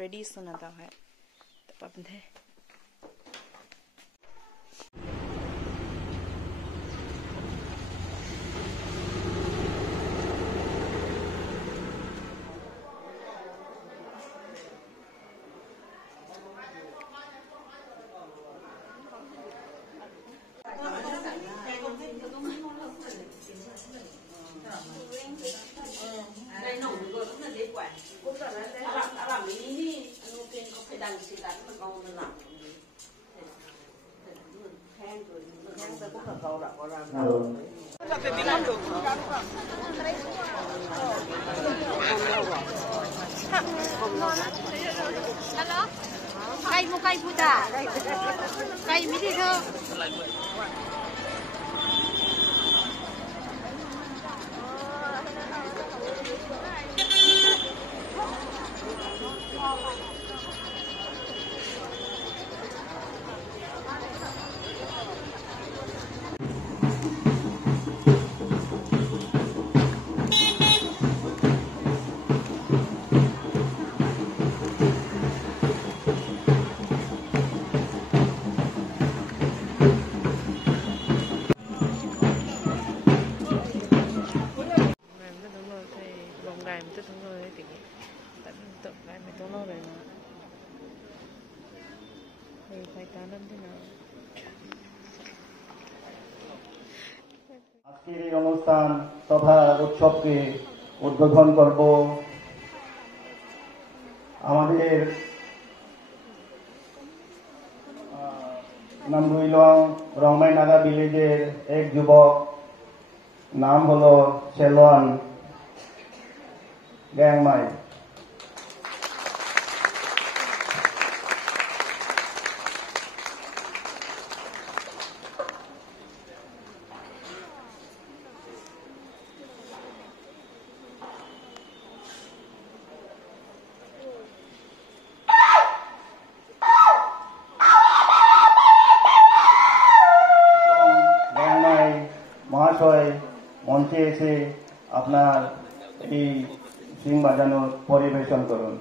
রেডি শোনা দাও হয় তারপর পিন্ধে Halo, cây mua cây vui ta, cây mỹ đi thơ. আজকের এই অনুষ্ঠান তথা উৎসবকে উদ্বোধন করব আমাদের নামগুইলং রংমাইনাগা ভিলেজের এক যুবক, নাম হলো সেলওয়ান গ্যাংমাই। মহাশয় মঞ্চে এসে আপনার এই সিং বাজানোর পরিবেশন করুন।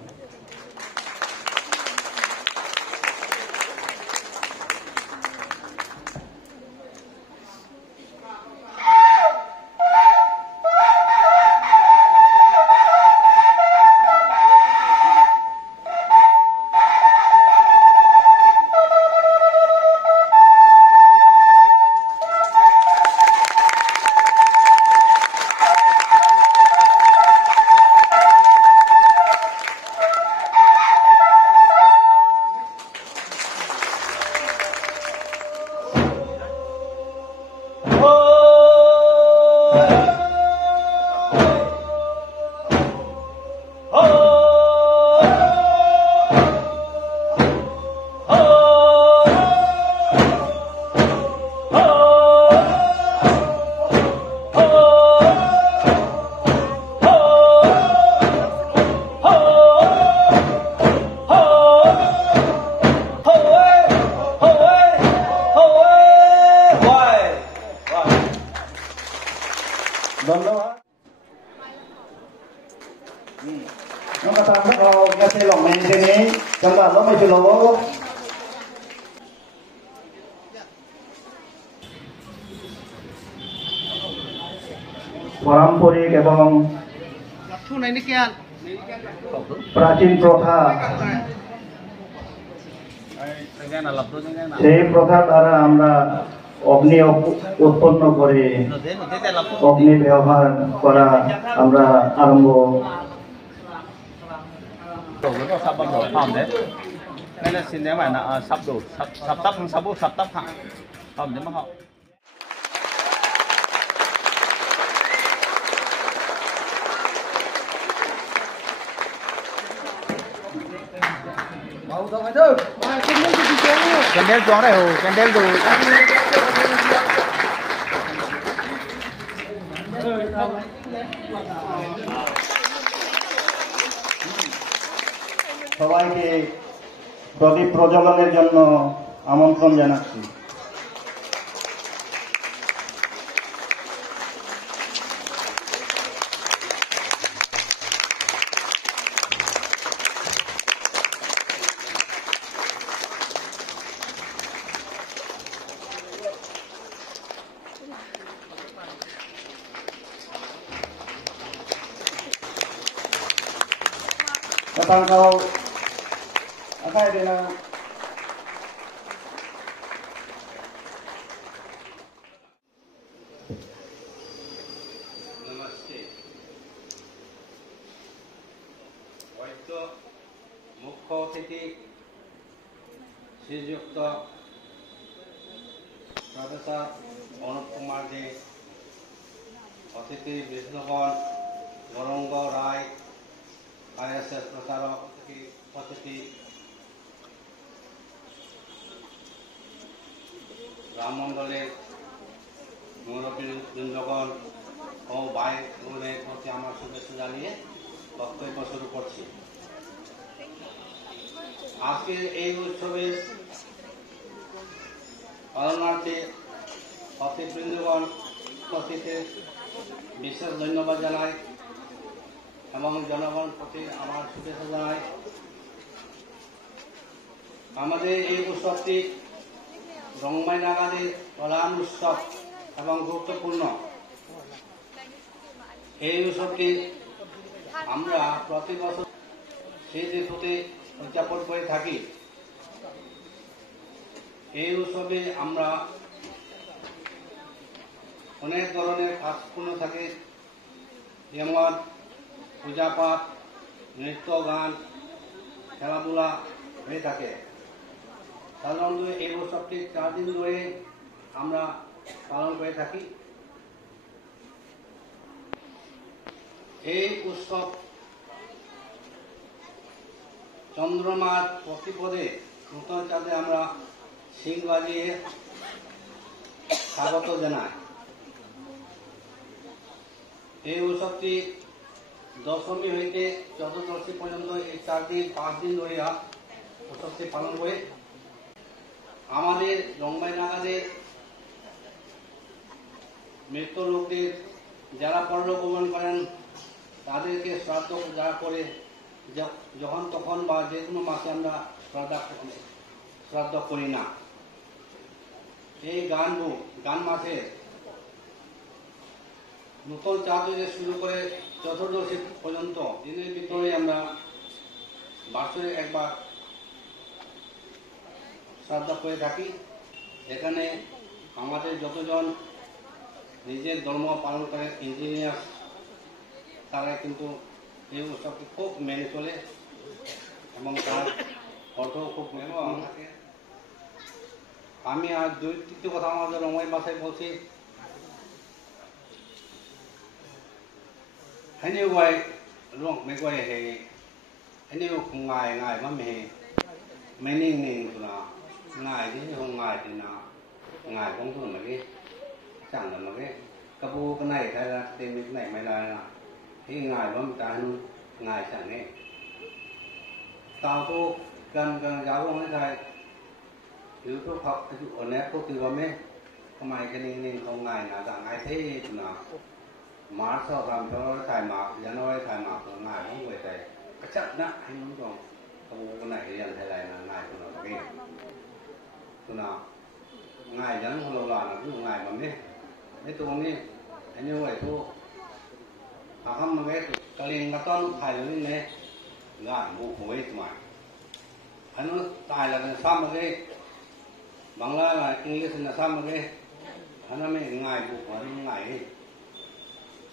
ধন্যবাদ। Chúng ta bắt đầu ra xe lòng men trênนี้chúng ta có mấy sự lộ পারম্পরিক এবং প্রাচীন প্রথা, সেই প্রথা দ্বারা আমরা অগ্নি উৎপন্ন করে অগ্নি ব্যবহার করা আমরা আরম্ভ Candle gió này hồ, candle rồi. সবাইকে প্রদীপ প্রজ্বলনের জন্য আমন্ত্রণ জানাচ্ছি। Katang kau apa dia na नमस्ते वैद्य मुख्य अतिथि श्रीयुक्त प्रोफेसर অনুপ কুমার দে অতিথি বিষ্ণুগণ গৌরঙ্গ রায় আইএসএস প্রচারক অতিথি রামমন্ডলের মুরব্বীবৃন্দগণ ও ভাই বোনের প্রতি আমার শুভেচ্ছা জানিয়ে বক্তব্য শুরু করছি। আজকের এই উৎসবের পালনার্থে অতিথিবৃন্দগণ উপস্থিতিতে বিশেষ ধন্যবাদ জানাই এবং জনগণ প্রতি আমার শুভেচ্ছা জানাই। আমাদের এই উৎসবটি রংমাই নাগাদের প্রধান উৎসব এবং গুরুত্বপূর্ণ। এই উৎসবটি আমরা প্রতি বছর সেই ঋতুতে উদযাপন করে থাকি। এই উৎসবে আমরা অনেক ধরনের কাজপূর্ণ থাকে, যেমন পূজা পাঠ, নৃত্য, গান, খেলাধুলা হয়ে থাকে। সাধারণত এই উৎসবটি 4 দিন ধরে আমরা পালন করে থাকি। এই উৎসব চন্দ্রমার প্রতিপদে নূতন চাঁদে আমরা শিং বাজিয়ে স্বাগত জানাই। এই উৎসবটি দশমী হইতে চতুর্দশী পর্যন্ত এই 4 দিন 5 দিন ধরে উৎসবটি পালন করে। আমাদের রংমাই নাগাদের মৃত লোকদের যারা পরলোক গমন করেন তাদেরকে শ্রাদ্ধ যারা করে যখন তখন বা যে কোনো মাসে আমরা শ্রাদ্ধ করি না। এই গান মাসে নতুন চাঁদ থেকে শুরু করে চতুর্দশী পর্যন্ত দিনের ভিতরে আমরা বছরে একবার শ্রাদ্ধ করে থাকি। এখানে আমাদের যতজন নিজের ধর্ম পালন করে ইঞ্জিনিয়ার তারা কিন্তু এই উৎসবকে খুব মেনে চলে এবং তার অর্থ খুব মেনে থাকে। আমি আর তৃতীয় কথা আমাদের রংমাই ভাষায় বলছি, hãy quay luôn mấy quay thì hãy không ngài mà mấy ninh là ngài chứ không ngài thì là ngài không thường là cái chẳng là nó cái capu cái này hay là tên cái này mày là thì ngài vẫn ta ngài chẳng nghe tao tu gần giáo không cái này nếu tôi học cái chỗ nét tôi từ vào mấy không mày cái ninh không ngài là dạng ngài thế là Mars or Ramsor time up, January time up, and I won't wait. A chat not, I don't know. When I hear the line and I don't know again. So now, I don't know a lot of you, I am me. They told me, anyway, too. I come away to Kalin Maton, I live in God, move away to mine. I know Thailand and some again. Bangla, English in the summer again. And I mean, I book one night.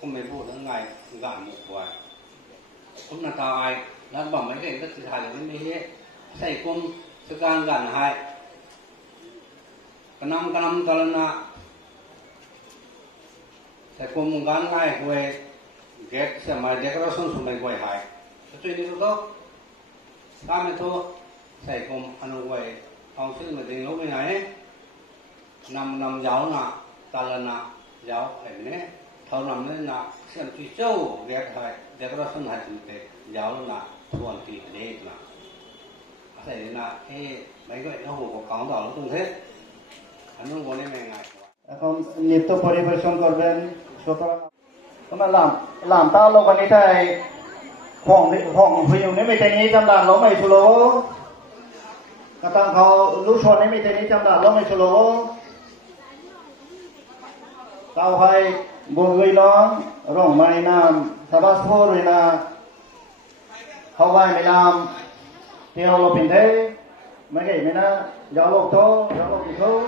Không mấy vụ tháng ngày gạn một vài cũng là tao ai đang bảo mấy cái rất là hài đến mấy hết xây cung sự can gạn hai cái năm tao là xây cung gạn ngay về ghét sẽ mà decoration của mình quay hài cái chuyện đó ta mới thôi xây cung anh quay ông sư mà tình lúc bên này năm giáo nè ta là giáo phải nè thầu nằm lên là xem tùy châu ghét hay decoration hay chúng ta giáo là thuần tùy để là thế là cái mấy cái nó hồ có cáo đó nó thế anh không có nên ngày ngày এখন নৃত্য পরিবেশন করবেন সুতরাং তোমার làm tao lo cái này khoảng huyền nếu mày thấy ní trăm đàn lỗ mày số lỗ các tăng họ lũ xuân nếu mày thấy ní trăm đàn lỗ mày số lỗ tao hay bộ người nó rong mai nam sabaspo rồi là họ vai mày làm theo lo bình thế mấy cái mày na gió lộc thô gió lộc thô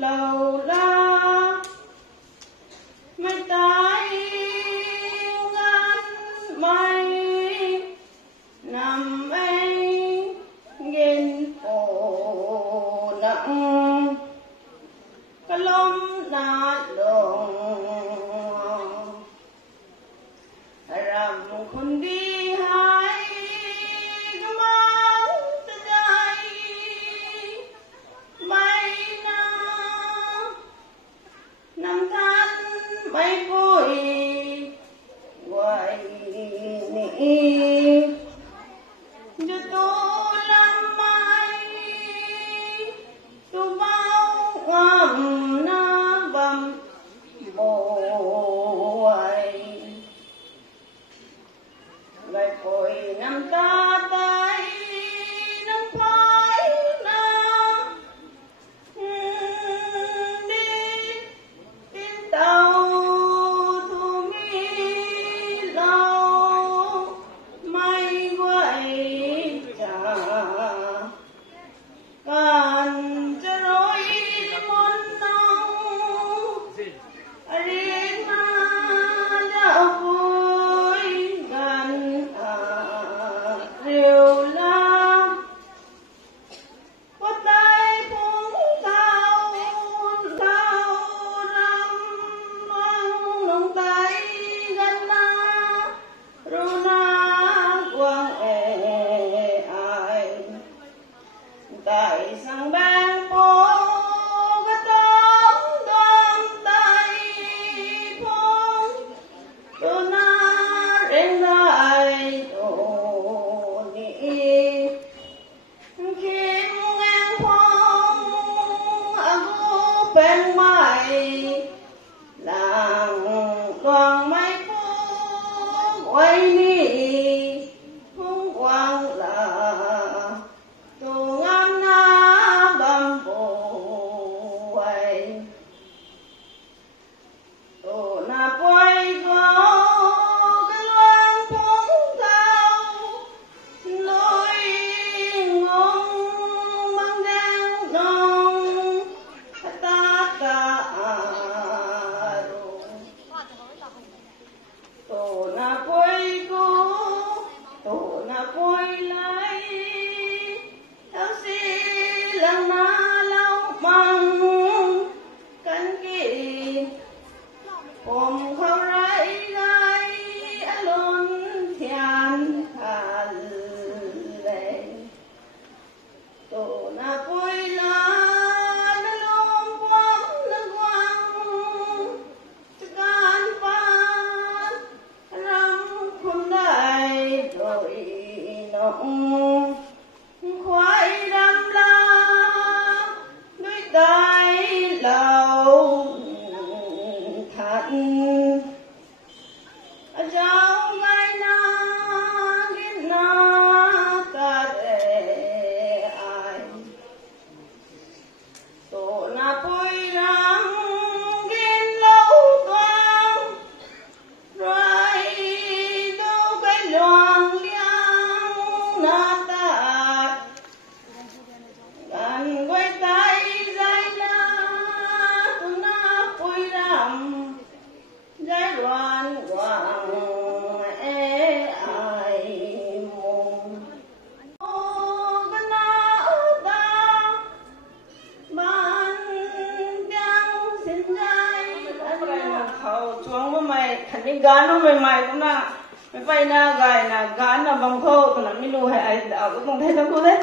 lâu la mấy tay lặng cái lom na lồng rằm con đi hai cái món tay mây na năm tháng mây vui quay nị cho tôi làm mai tôi bao ngầm na bầm bồi lại cội năm ta tay năm khoái na đi tin tàu thu mi lâu may quay trả cần cho rối môn nâu riêng mà đã vui gần rượu lam có tay cũng thao thao răng nông tay gần na runa quang ai tại sang ban phố cái tóm đoan tay phong đồ na đến lại đồ đi khi ngang phong aku bên mày làng đoàn mấy phố quay đi phong quang là tu ngam na bam bồi tu na quay có cái loan phong thao lối ngon mang đang nong ta cả tu na quay có tu na quay lại theo si lần na lâu măng cánh kỳ ôm khâu rải gai luôn thian hàn lệ tổ na quay la na lom quam na quang gan pan ram khun đại đội nong khoai đâm la núi tay lâu thạnh giáo ngay na gin na ta để ai tổ na pui răng gin lâu toang rồi đâu cái loang liang na ta gan quay tay dây la tu na pui ram dây loan quang ai mùng ô cái na ta ban đang xin dây khẩu chuông với mày thành đi gán với mày mày cũng na mày phải na gài na gán na bằng khô tụi nó mới lu hay ai đạo cũng không thấy đâu cô đấy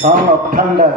Sound of thunder.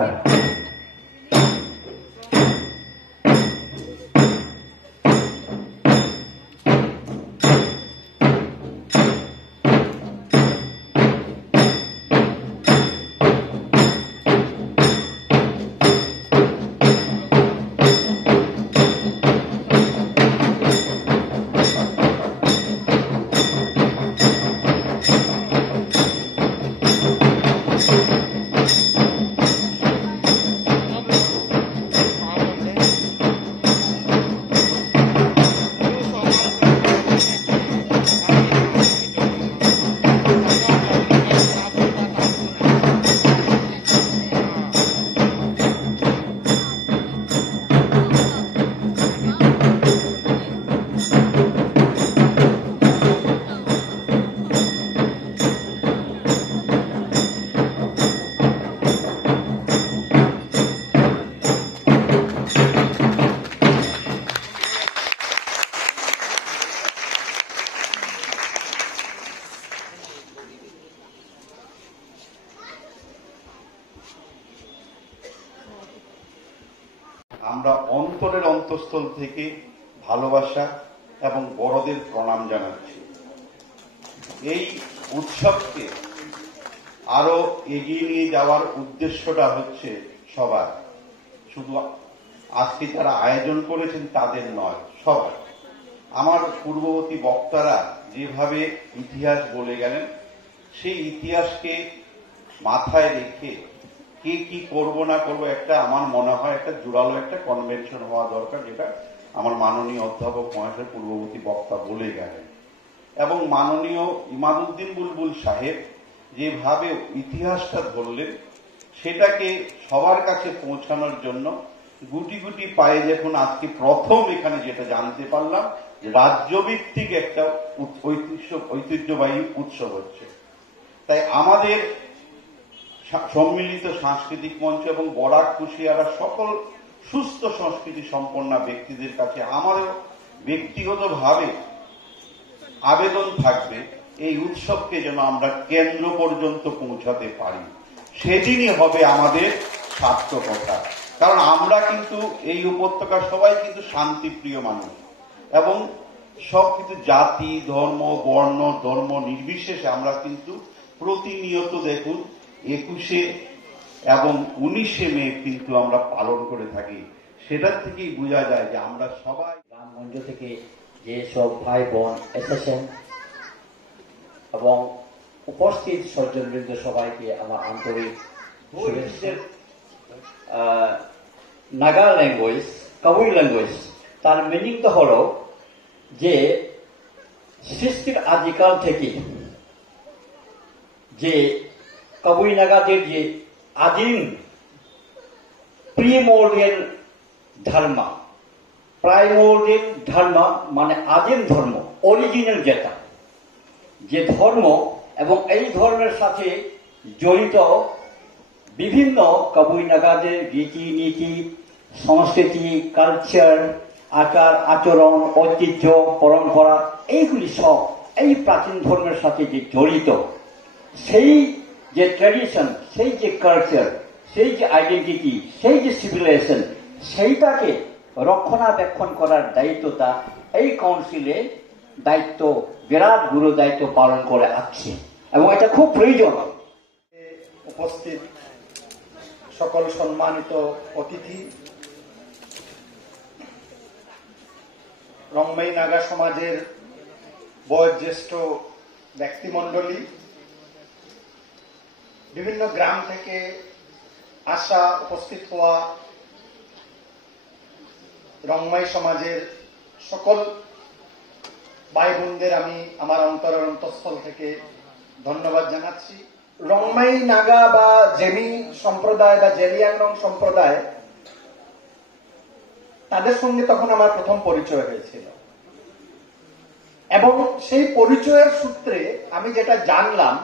আমরা অন্তরের অন্তঃস্থল থেকে ভালোবাসা এবং বড়দের প্রণাম জানাচ্ছি। এই উৎসবকে আরো এগিয়ে নিয়ে যাওয়ার উদ্দেশ্যটা হচ্ছে সবার, শুধু আজকে যারা আয়োজন করেছেন তাদের নয়, সবার। আমার পূর্ববর্তী বক্তারা যেভাবে ইতিহাস বলে গেলেন, সেই ইতিহাসকে মাথায় রেখে কে কি করব না করব একটা আমার মনে হয় একটা জোরালো একটা কনভেনশন হওয়া দরকার, যেটা আমার মাননীয় অধ্যাপক মহাশয় পূর্ববর্তী বক্তা বলে গেলেন। এবং মাননীয় ইমাদউদ্দিন বুলবুল সাহেব যেভাবে ইতিহাসটা ধরলেন, সেটাকে সবার কাছে পৌঁছানোর জন্য গুটি গুটি পায়ে যখন আজকে প্রথম এখানে যেটা জানতে পারলাম, রাজ্যভিত্তিক একটা ঐতিহ্যবাহী উৎসব হচ্ছে। তাই আমাদের সম্মিলিত সাংস্কৃতিক মঞ্চ এবং বরাক কুশিয়ারা সকল সুস্থ সংস্কৃতি সম্পন্ন ব্যক্তিদের কাছে আমারও ব্যক্তিগতভাবে আবেদন থাকবে, এই উৎসবকে যেন আমরা কেন্দ্র পর্যন্ত পৌঁছাতে পারি, সেদিনই হবে আমাদের সার্থকতা। কারণ আমরা কিন্তু এই উপত্যকার সবাই কিন্তু শান্তিপ্রিয় মানুষ, এবং সব কিন্তু জাতি ধর্ম বর্ণ ধর্ম নির্বিশেষে আমরা কিন্তু প্রতিনিয়ত দেখুন 21 এবং 19 মে কিন্তু আমরা পালন করে থাকি। সেটার থেকেই বোঝা যায় যে আমরা সবাই গ্রামগঞ্জ থেকে যে সব ভাই বোন এসেছেন এবং উপস্থিত সজ্জনবৃন্দ সবাইকে আমার আন্তরিক শুভেচ্ছা। নাগা ল্যাঙ্গুয়েজ, কাবুই ল্যাঙ্গুয়েজ, তার মিনিংটা হল যে সৃষ্টির আদিকাল থেকে যে কাবুই নাগাদের যে আদিম প্রিমোরিয়াল ধর্ম, প্রাইমোরিয়াল ধর্ম মানে আদিম ধর্ম, অরিজিনাল যেটা, যে ধর্ম এবং এই ধর্মের সাথে জড়িত বিভিন্ন কাবুই নাগাদের রীতিনীতি, সংস্কৃতি, কালচার, আচার আচরণ, ঐতিহ্য, পরম্পরা, এইগুলি সব এই প্রাচীন ধর্মের সাথে যে জড়িত, সেই যে ট্র্যাডিশন, সেই যে কালচার, সেই যে আইডেন্টিটি, সেই যে সিভিলাইজেশন, সেইটাকে রক্ষণাবেক্ষণ করার দায়িত্বটা এই কাউন্সিলে দায়িত্ব, বিরাট গুরু দায়িত্ব পালন করে আসছে এবং এটা খুব প্রয়োজন। উপস্থিত সকল সম্মানিত অতিথি, রংমাই নাগা সমাজের বয়োজ্যেষ্ঠ ব্যক্তিমণ্ডলী, বিভিন্ন গ্রাম থেকে আসা উপস্থিত হওয়া রংমাই সমাজের সকল ভাই বোনদের আমি আমার অন্তরের অন্তঃস্থল থেকে ধন্যবাদ জানাচ্ছি। রংমাই নাগা বা জেমি সম্প্রদায় বা জেলিয়াংরং সম্প্রদায়, তাদের সঙ্গে তখন আমার প্রথম পরিচয় হয়েছিল এবং সেই পরিচয়ের সূত্রে আমি যেটা জানলাম,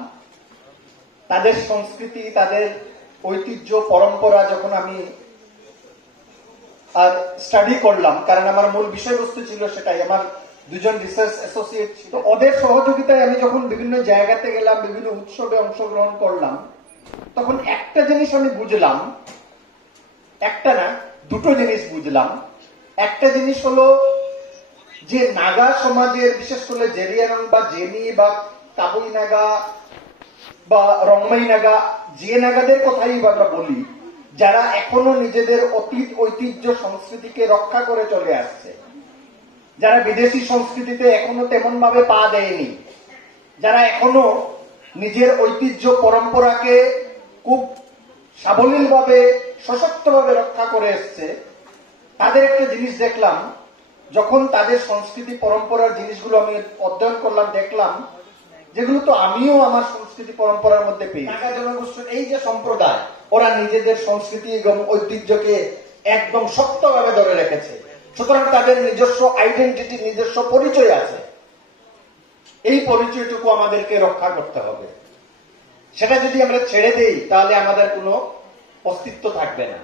তাদের সংস্কৃতি, তাদের ঐতিহ্য, পরম্পরা যখন আমি আর স্টাডি করলাম, কারণ আমার মূল বিষয়বস্তু ছিল সেটাই, আমার দুজন রিসার্চ অ্যাসোসিয়েট ছিল, ওদের সহযোগিতায় আমি যখন বিভিন্ন জায়গাতে গেলাম, বিভিন্ন উৎসবে অংশগ্রহণ করলাম, তখন একটা জিনিস আমি বুঝলাম, একটা না দুটো জিনিস বুঝলাম। একটা জিনিস হলো যে নাগা সমাজের, বিশেষ করে জেরিয়ারং বা জেমি বা কাবুই নাগা বা রংমাই নাগা, যে নাগাদের কথাই আমরা বলি, যারা এখনো নিজেদের অতীত ঐতিহ্য সংস্কৃতিকে রক্ষা করে চলে আসছে, যারা বিদেশি সংস্কৃতিতে এখনো তেমন ভাবে পা দেয়নি, যারা এখনো নিজের ঐতিহ্য পরম্পরাকে খুব সাবলীলভাবে সশক্তভাবে রক্ষা করে এসছে, তাদের একটা জিনিস দেখলাম, যখন তাদের সংস্কৃতি পরম্পরার জিনিসগুলো আমি অধ্যয়ন করলাম, দেখলাম যেগুলো তো আমিও আমার সংস্কৃতি পরম্পরার মধ্যে পেয়ে। নাগা জনগোষ্ঠীর এই যে সম্প্রদায়, ওরা নিজেদের সংস্কৃতি এবং ঐতিহ্যকে একদম শক্তভাবে ধরে রেখেছে। সুতরাং তাদের নিজস্ব আইডেন্টিটি, নিজস্ব পরিচয় আছে। এই পরিচয়টুকু আমাদেরকে রক্ষা করতে হবে। সেটা যদি আমরা ছেড়ে দেই তাহলে আমাদের কোনো অস্তিত্ব থাকবে না।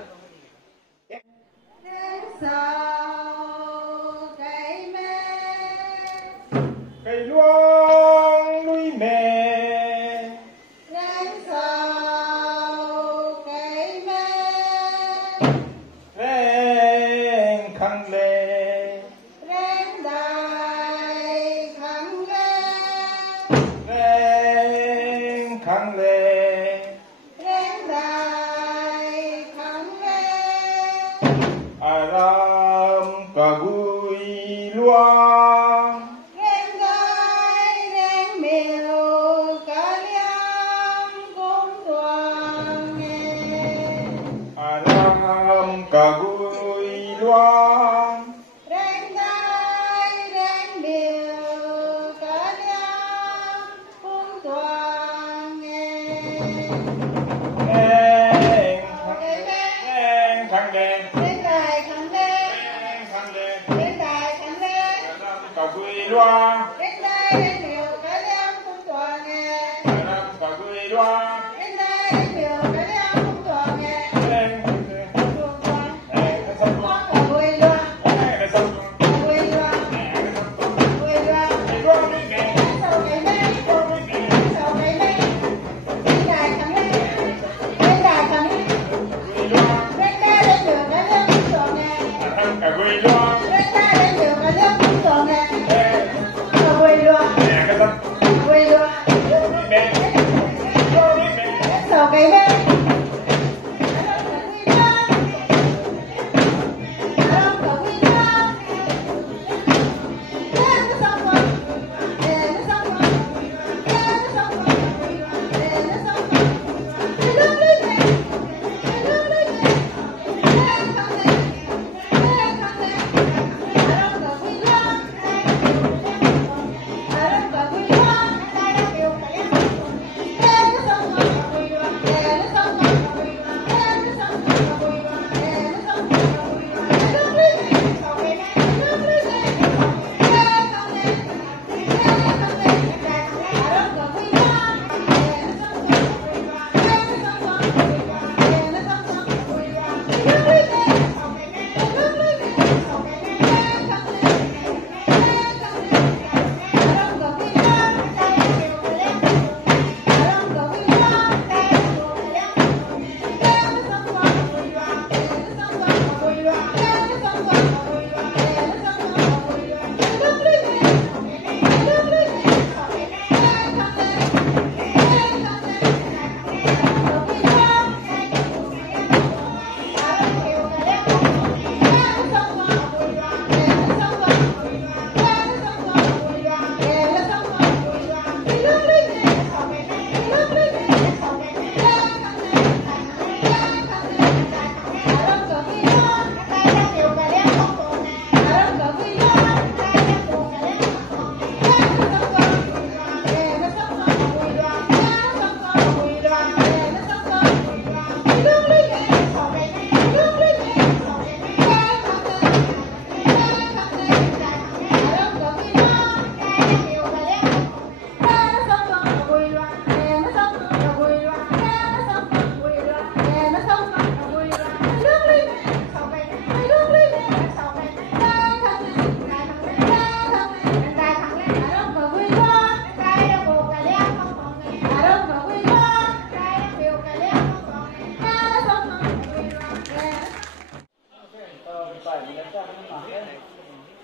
ra cái mặt đấy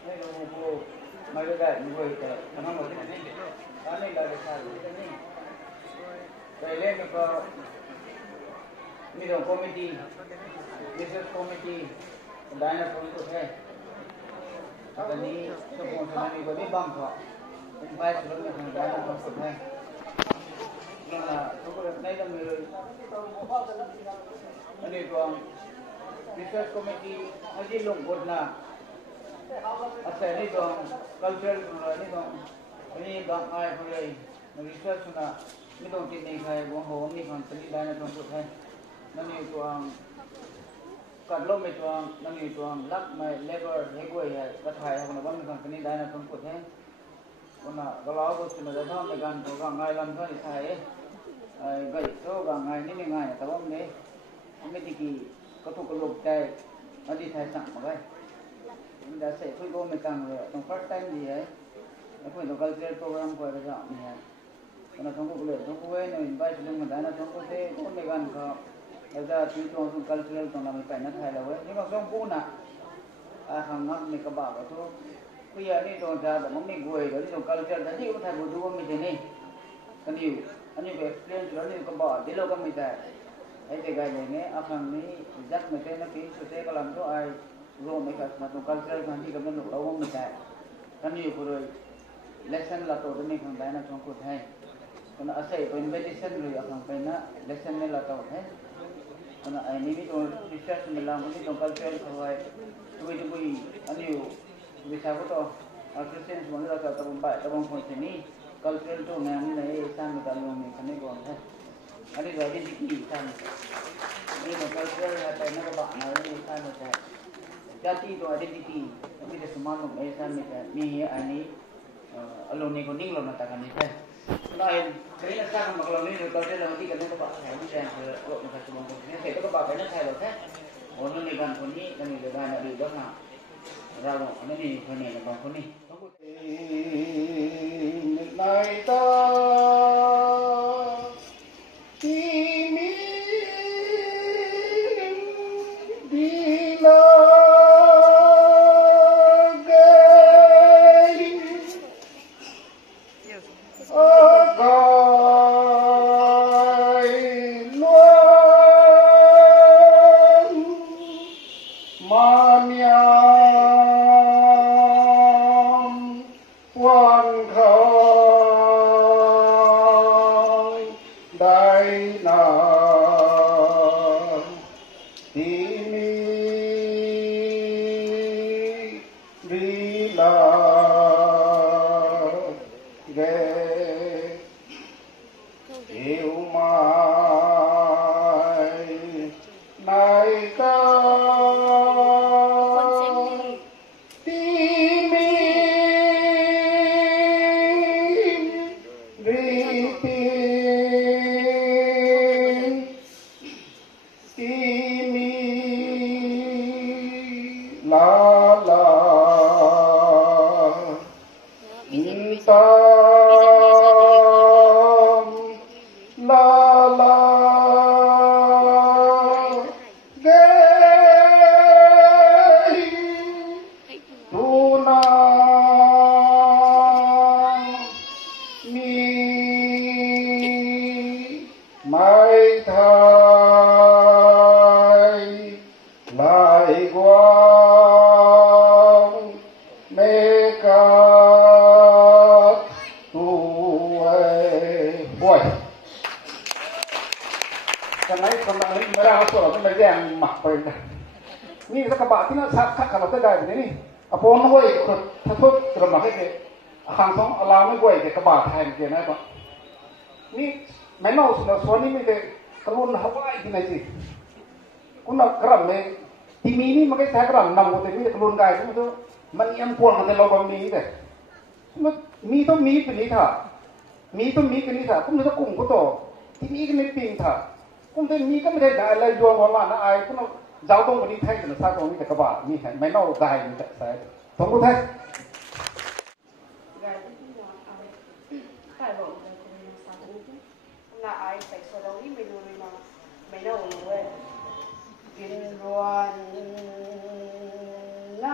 đây là một bộ mấy đứa đại người cái nó một cái này đó này là cái sao cái này đây lên được middle committee business committee dan na pun hai tadi semua sana ni bagi bang kok invite sebelum yang dan na pun hai nah tu đây là người ini tuang business committee haji longkot na asal ni tuang cultural ni tuang ini bang ai boleh research na ni tuang ini kai buang home ni kan tadi dan na pun hai nani tuang cắt lốp mấy tuang nani tuang lắc mấy lever hegoi hai cắt hai hai con bắn con cái này đại là con cột thế con nào cái láo có chuyện là đó mấy con có gang ngày làm thôi sai vậy số gang ngày ní ngày tao không đấy mấy cái có thuộc cái lục tay nó đi thay sẵn mà cái mình đã sẽ thôi mấy con rồi trong first time gì ấy nó phải có cultural program của cái dạng này con nào không có luyện không có ấy mình bay xuống mình đại là không có thế có mấy con có ada tujuan untuk cultural tu nama ikan nak hai lawan. Ini macam puna. Hang nak ni kebab tu. Kuya ni tu dah mami gue. Jadi tu cultural tadi aku thay bodoh macam ni. Kan you, ani aku explain jual ni kebab. Dia lo kami dah. Ai jaga ni, hang ni jak macam nak kini susah kalau tu ai roh mereka macam cultural nanti kami nak lawan macam. Kan you pura lesson lah tu ni hang dah nak congkut hai. Kena asal invitation ni hang pena lesson ni lah tu hai. Karena ini tu research melang ini tu cultural sesuai tu anu bisa tu Christian semua ni rasa tabung pun sini cultural tu yang ni sama kalau ni kena kau kan ada jadi dikit sama ini tu cultural ada ni kebak ni sama saja jadi tu ada dikit tapi dia semua tu sama saja ni ani alun ni kuning lo nak takkan ni kan lain kerana sekarang kalau ni kalau dia nanti kena kebak saya bisa kalau nak cuma ni saya tu kebak banyak saya loh kan orang ni kan kuni kan ni dah nak diubah nak rawa ni kuni nak kuni Night kimi dila ni kita kebak tina saat kalau kita dah ini apa orang gue ikut satu terima ke langsung alami gue ke kebak hari dia nak ni memang sudah suami ni ke kalau nak Hawaii di sini kuna keram ni timi ni makai saya keram enam kote ni kalau guys itu maniam puan nanti lawan mi deh mi tu mi pilih tha mi tu mi pilih tha kum tu kum tu timi ni ping tha kum tu mi kanไม่ได้อะไรjual orang nak ai kuna giao thông của đi thay thì sao còn như các bạn như thế máy nấu dài như thế đấy không có thay là ai phải sau đó đi mình mà máy nấu rồiกินรวนน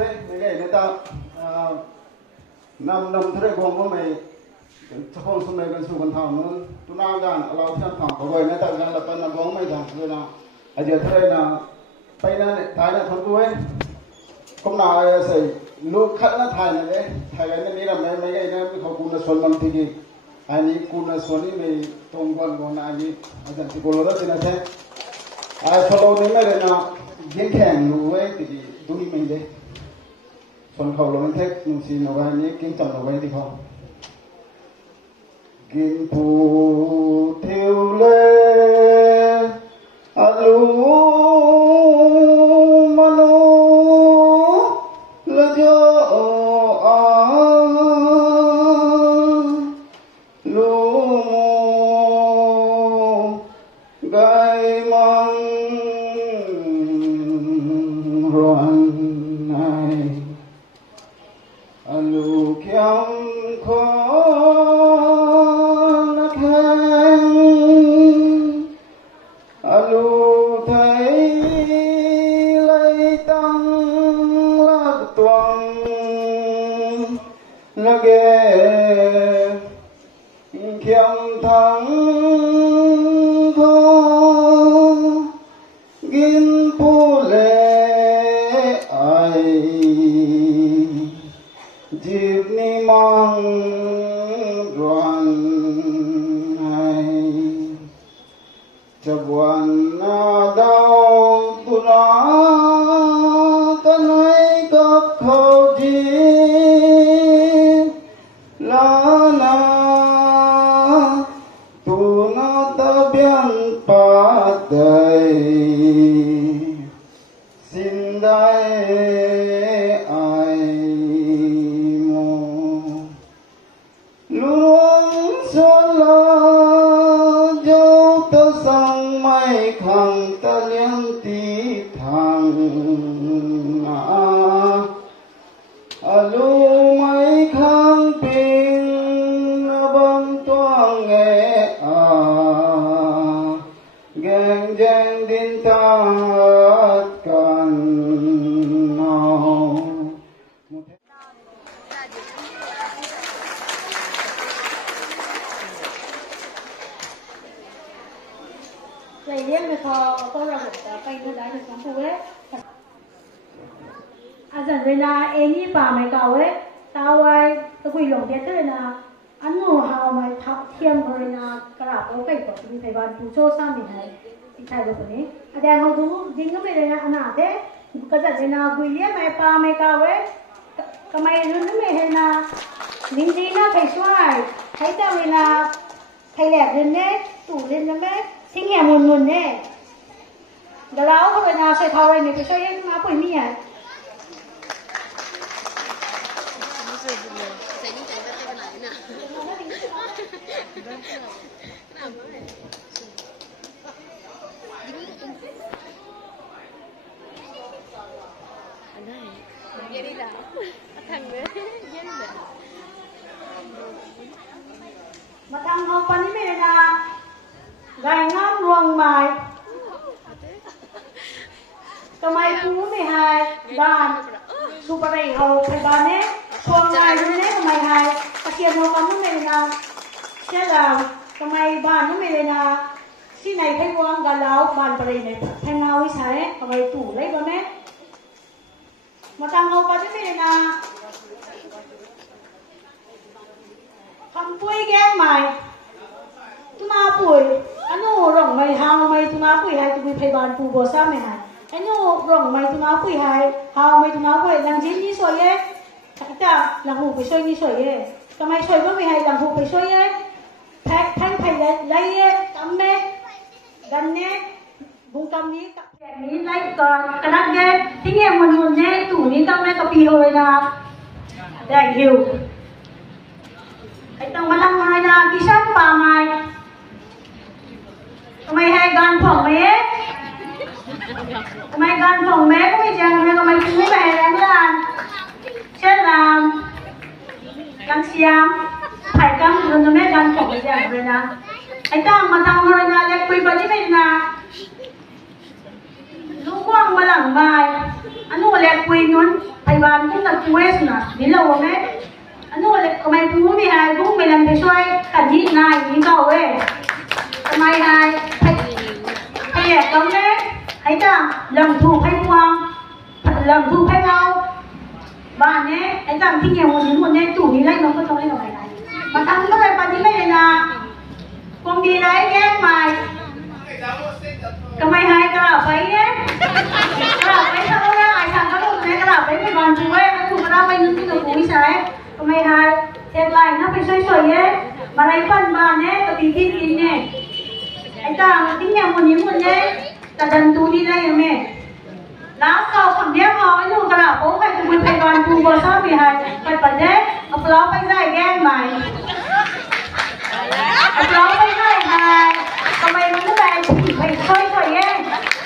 thế mấy cái người ta năm thế gồm có mấy chắc không số mấy cái số con thằng nữa tôi nào rằng là thiên thằng có rồi người ta rằng là tên là gồm mấy thằng rồi nào ở giờ thế là bây giờ này thái là thằng tôi không nào sẽ lúc khát là thái này đấy thái cái này là mấy cái nàyเขาคุณสมบัติที่อันนี้คุณสมบัติไม่ตรงกันก่อนอันนี้อาจารย์ที่โกลด์ที่นั่นใช่สโลนี่ไม่เลยนะยิ่งแข็งรู้ไว้ที่ดูนี่ไม่ได้ส่วนเขาเราไม่เทคนุ่งสีนเอาไว้นี้กินจังเอาไว้ที่เขากินปูเที่ยวเล่อลูมโนละโยอาลูไกมันรันไนอลูเขียมขอนักแข่งอลูไทยไล่ตั้งลักตวงละเกเขียมทั้งกินปูเลไอจีบนิมังรวนไอจะวันนาดาวตุลากันให้กับเขาจีลานาตูนาตะเบียนปาไดสินได้ไอโมหลวงสลาเจ้าตะสังไม่ขังตะเลียงตีทางอลูไม่ขังปิงบังตัวเงอาแกงแจงดินตากันเอาvậy nếu mà có là một cái nó đã được sáng phụ ấy à dần về là em như bà mày cầu ấy tao ai tao quỳ lồng đẹp thế là anh ngủ hào mày thọc thiêm rồi là cái nào có cái của mình phải bàn phụ cho sang mình này thì thay được này à đang học thú dính cái này là anh nào thế cái dần về là quỳ liếc mày bà mày cầu ấy cái mày luôn nó mày hay là mình gì nó phải xoay thấy tao về là thầy lẹp lên đấy tủ lên nó đấy sinh nhẹ nguồn đấy cái lão không phải nào sẽ thao này phải xoay nó quỳ mi à mà thằng học phần này là gài ngon luồng mài tao mai cú mày hai bàn super đầy hậu phải bàn ấy xuồng ngày luôn đấy tao mày hai tao kia nó cắm mày là sẽ là tao mày bàn nó mày là xin này phải quăng gà lão bàn bề này thay ngao với sải tao mày tủ lấy con đấy mà thằng học phần này là thằng quay ghen mày tu na pui anu rong mai hao mai tu na pui hai tu bi phai ban pu bo sa mai hai anu rong mai tu na pui hai hao mai tu na pui lang jin ni soi ye ta lang hu pai soi ni soi ye ta mai soi ba mai hai lang hu pai soi ye thai thang phai lai ye kam me gan ne bung kam ni ka ni lai ka kanak ye ting ye mun ye tu ni kam me ka pi hoi na dai hiu ai tang malang mai na kisan pa mai mày hay gan phỏng mẹ mày gan phỏng mẹ có bị chàng mày cũng mày làm là chết làm gan xiam phải căng rồi mẹ gan phỏng mẹ chàng rồi nè anh ta mà thằng rồi nè lại quỳ vào đi mày nè lúc quăng mà lẳng bài anh ngồi lại quỳ luôn phải ban cũng là quê mà đến lâu không đấy anh nói là mày cũng bị hai cũng mày làm thầy xoay cả đi này đi cầu ấy mày hai thầy đẹp lắm đấy thấy chưa làm thủ hay quang làm thủ hay nhau bạn ấy anh rằng khi nhiều một nên chủ đi lên nó có trong đây là mày này mà thằng có thể bạn đi lên là con đi đấy ghét mày cái mày hai cái là phải nhé cái là phải sao ra ai sang cái lúc này cái là phải mày còn chú ấy cái lúc đó màyนึกถึงกูไม่ใช่cái mày haiเทปไลน์น่าไปช่วยๆnhé mà này phần bàn nhé cái bình tin nhé anh ta tính nhà một nhé ta đần tu đi đây rồi mẹแล้วเขาคนเดียวเขาไอ้หนูกระดาษโป๊ะใครจะไปก่อนกูก็ชอบมีให้ไปปัดเด็กเอาปล้อไปใส่แก้มใหม่เอาปล้อไปใส่ไทยทำไมมันไม่ได้ผีไปช่วยแย่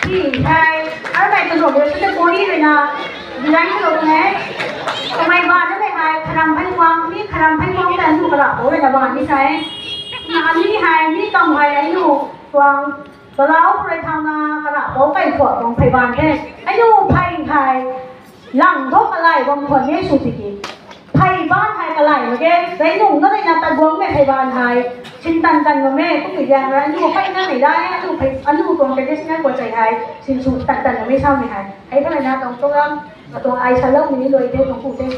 ผีไทยอะไรกระโดดเดี๋ยวฉันจะโกยเลยนะดีไรกระโดดแน่ทำไมบ้านนั่นไม่ไทยขนมให้วางนี่ขนมให้วางแต่หนูกระดาษโป๊ะเลยนะบ้านนี่ใช่งานนี่ไทยนี่กำไว้ไอ้หนูวางแล้วไปทำงานกระดาษโป๊ะไปขวดของไผ่บานแค่ไอ้หนูไผ่ไทยหลังทบอะไรบางคนนี่สุดจริงไผ่บ้านไทยกระไรโอเคไอ้หนุ่มก็เลยนัดตะบวงแม่ไผ่บานไทยชินตันกับแม่ก็อยู่อย่างนั้นหนูไผ่หน้าไหนได้หนูไผ่อันหนูตรงเป็นได้ชินหัวใจไทยชินสูตันกับไม่เช่าไม่ไทยไอ้เท่าไหร่นะตรงตัวไอ้ชั้นเลิกนี้เลยเด็กของกูเด็ก